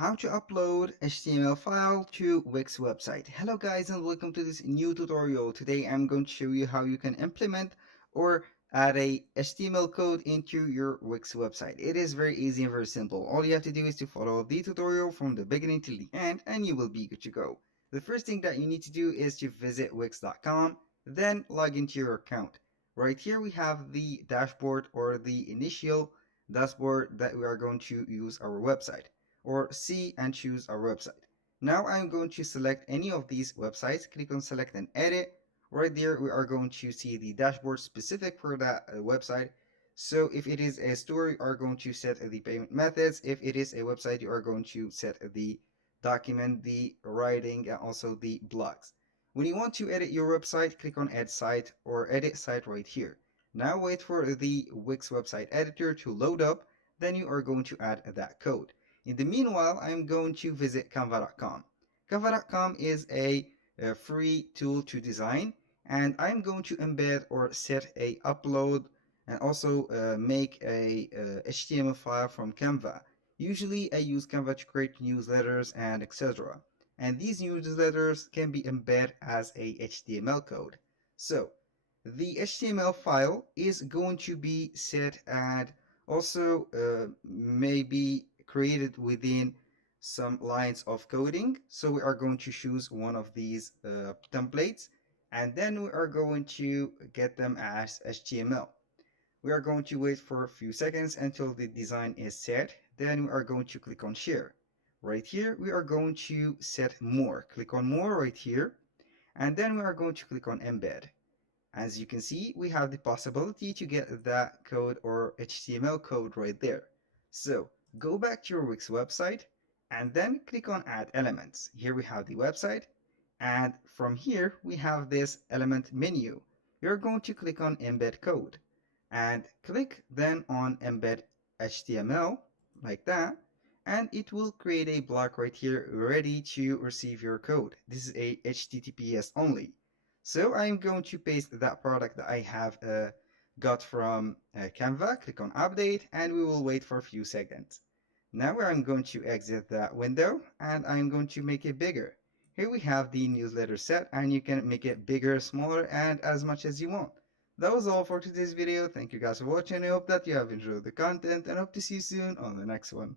how to upload HTML file to Wix website. Hello guys and welcome to this new tutorial. Today I'm going to show you how you can implement or add a HTML code into your Wix website. It is very easy and very simple. All you have to do is to follow the tutorial from the beginning to the end and you will be good to go. The first thing that you need to do is to visit wix.com, then log into your account. Right here we have the dashboard or the initial dashboard that we are going to use our website or see and choose our website. Now I'm going to select any of these websites, click on select and edit. Right there we are going to see the dashboard specific for that website. So if it is a store, you are going to set the payment methods. If it is a website, you are going to set the document, the writing, and also the blogs. When you want to edit your website, click on add site or edit site right here. Now wait for the Wix website editor to load up, then you are going to add that code. In the meanwhile, I'm going to visit canva.com. Canva.com is a free tool to design, and I'm going to embed or set a upload and also make a HTML file from Canva. Usually I use Canva to create newsletters and etc. And these newsletters can be embedded as a HTML code. So the HTML file is going to be set and also maybe created within some lines of coding. So we are going to choose one of these templates and then we are going to get them as HTML. We are going to wait for a few seconds until the design is set. Then we are going to click on share. Right here, we are going to set more. Click on more right here. And then we are going to click on embed. As you can see, we have the possibility to get that code or HTML code right there. So go back to your Wix website and then click on add elements. Here we have the website. And from here, we have this element menu. You're going to click on embed code and click then on embed HTML like that. And it will create a block right here ready to receive your code. This is a HTTPS only. So I'm going to paste that product that I have got from Canva, click on update, and we will wait for a few seconds. Now I'm going to exit that window and I'm going to make it bigger. Here we have the newsletter set and you can make it bigger, smaller, and as much as you want. That was all for today's video. Thank you guys for watching. I hope that you have enjoyed the content and hope to see you soon on the next one.